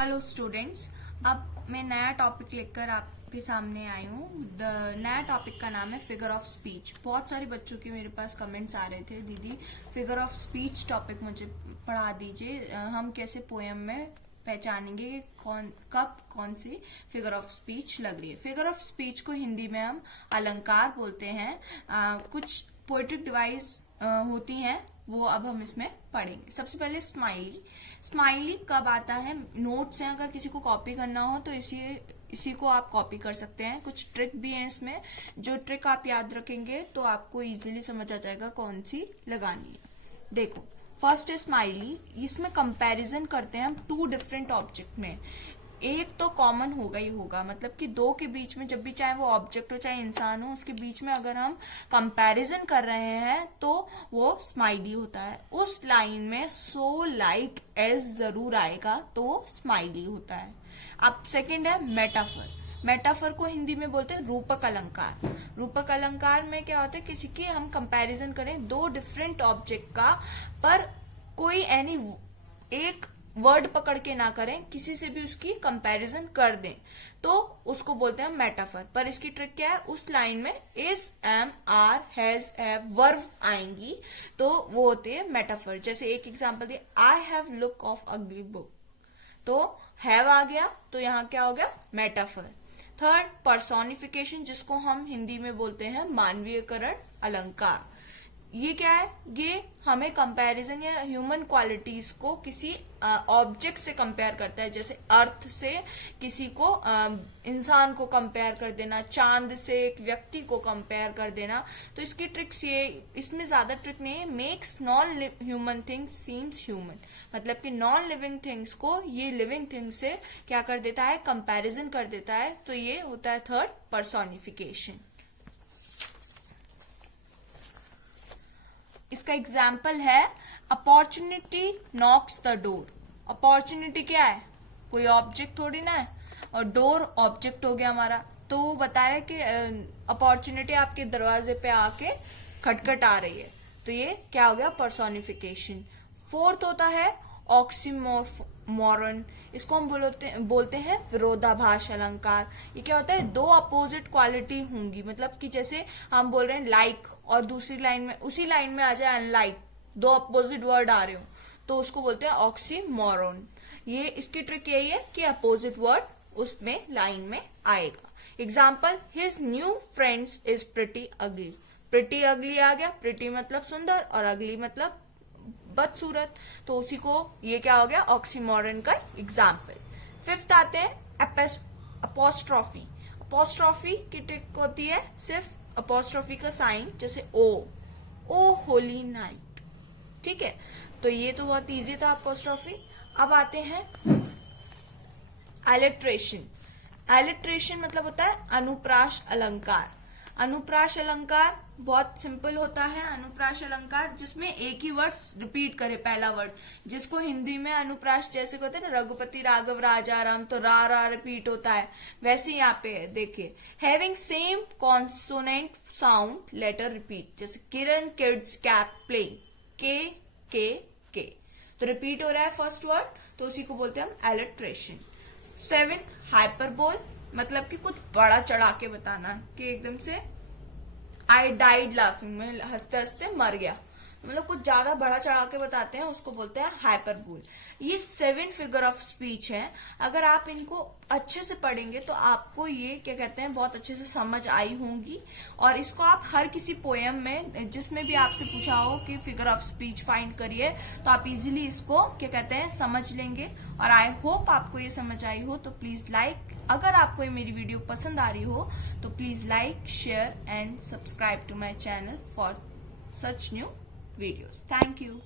Hello students, अब मैं नया टॉपिक लेकर आपके सामने आई हूँ। नया टॉपिक का नाम है फिगर ऑफ स्पीच। बहुत सारे बच्चों के मेरे पास कमेंट्स आ रहे थे, दीदी फिगर ऑफ स्पीच टॉपिक मुझे पढ़ा दीजिए, हम कैसे पोएम में पहचानेंगे कि कौन सी फिगर ऑफ स्पीच लग रही है। फिगर ऑफ स्पीच को हिंदी में हम अलंकार बोलते हैं। कुछ पोएट्रिक डिवाइस होती हैं, वो अब हम इसमें पढ़ेंगे। सबसे पहले स्माइली कब आता है? नोट्स हैं, अगर किसी को कॉपी करना हो तो इसी को आप कॉपी कर सकते हैं। कुछ ट्रिक भी है इसमें, जो ट्रिक आप याद रखेंगे तो आपको इजीली समझ आ जाएगा कौन सी लगानी है। देखो, फर्स्ट है स्माइली। इसमें कंपैरिजन करते हैं हम टू डिफरेंट ऑब्जेक्ट में। एक तो कॉमन होगा ही होगा, मतलब कि दो के बीच में जब भी, चाहे वो ऑब्जेक्ट हो चाहे इंसान हो, उसके बीच में अगर हम कंपैरिजन कर रहे हैं तो वो स्माइली होता है। उस लाइन में सो लाइक एज जरूर आएगा तो वो स्माइली होता है। अब सेकंड है मेटाफर। मेटाफर को हिंदी में बोलते हैं रूपक अलंकार। रूपक अलंकार में क्या होता है, किसी की हम कंपैरिजन करें दो डिफरेंट ऑब्जेक्ट का, पर कोई एक वर्ड पकड़ के ना करें, किसी से भी उसकी कंपैरिजन कर दें तो उसको बोलते हैं मेटाफर। पर इसकी ट्रिक क्या है, उस लाइन में is, am, are, has, have, verb आएंगी तो वो होती है मेटाफर। जैसे एक एग्जांपल दिए, आई हैव लुक ऑफ अगली बुक, तो हैव आ गया तो यहाँ क्या हो गया, मेटाफर। थर्ड, पर्सोनिफिकेशन, जिसको हम हिंदी में बोलते हैं मानवीयकरण अलंकार। ये क्या है, ये हमें कंपैरिजन या ह्यूमन क्वालिटीज को किसी ऑब्जेक्ट से कंपेयर करता है। जैसे अर्थ से किसी को इंसान को कंपेयर कर देना, चांद से एक व्यक्ति को कंपेयर कर देना। तो इसकी ट्रिक्स ये, इसमें ज्यादा ट्रिक नहीं है। Makes non human things seems human, मतलब कि नॉन लिविंग थिंग्स को ये लिविंग थिंग्स से क्या कर देता है, कंपैरिजन कर देता है। तो ये होता है थर्ड, पर्सोनिफिकेशन। इसका एग्जाम्पल है, opportunity Knox the door. Opportunity क्या है, कोई ऑब्जेक्ट थोड़ी ना है, और डोर ऑब्जेक्ट हो गया हमारा। तो वो बताया कि अपॉर्चुनिटी आपके दरवाजे पे आके खटखट आ रही है, तो ये क्या हो गया, पर्सोनिफिकेशन। फोर्थ होता है ऑक्सीमोरन। इसको हम बोलते हैं विरोधाभास अलंकार। ये क्या होता है, दो अपोजिट क्वालिटी होंगी, मतलब कि जैसे हम बोल रहे हैं लाइक और दूसरी लाइन में, उसी लाइन में आ जाए अनलाइक, दो अपोजिट वर्ड आ रहे हो तो उसको बोलते हैं ऑक्सीमोरन। ये इसकी ट्रिक यही है कि अपोजिट वर्ड उसमें लाइन में आएगा। Example, his new friends is pretty अगली। प्रिटी अगली आ गया, प्रिटी मतलब सुंदर और अगली मतलब बदसूरत, तो उसी को ये क्या हो गया, ऑक्सीमोरन का एग्जाम्पल। फिफ्थ आते हैं अपोस्ट्रॉफी। अपोस्ट्रॉफी की ट्रिक होती है सिर्फ अपोस्ट्रॉफी का साइन, जैसे ओ होली नाइट, ठीक है। तो ये तो बहुत इजी था अपोस्ट्रॉफी। अब आते हैं एलिट्रेशन। एलिट्रेशन मतलब होता है अनुप्रास अलंकार। अनुप्रास अलंकार बहुत सिंपल होता है। अनुप्रास अलंकार जिसमें एक ही वर्ड रिपीट करे, पहला वर्ड, जिसको हिंदी में अनुप्रास जैसे कहते हैं ना, रघुपति राघव राजा राम, तो रा रिपीट होता है, वैसे यहाँ पे है। देखिए, having same consonant sound letter repeat, जैसे किरण किड्स कैट प्लेइंग, के, तो रिपीट हो रहा है फर्स्ट वर्ड, तो उसी को बोलते हैं हम एलिट्रेशन। सेवेंथ, हाइपरबोल, मतलब कि कुछ बड़ा चढ़ा के बताना, कि एकदम से आई डाइड लाफिंग, में हंसते हंसते मर गया, मतलब कुछ ज्यादा बड़ा चढ़ा के बताते हैं, उसको बोलते हैं हाइपरबोल। ये 7 फिगर ऑफ स्पीच है। अगर आप इनको अच्छे से पढ़ेंगे तो आपको ये क्या कहते हैं, बहुत अच्छे से समझ आई होंगी। और इसको आप हर किसी पोएम में, जिसमें भी आपसे पूछा हो कि फिगर ऑफ स्पीच फाइंड करिए, तो आप इजीली इसको क्या कहते हैं समझ लेंगे। और आई होप आपको ये समझ आई हो। तो प्लीज लाइक, अगर आपको ये मेरी वीडियो पसंद आ रही हो तो please like, share and subscribe to my channel for such new videos. Thank you.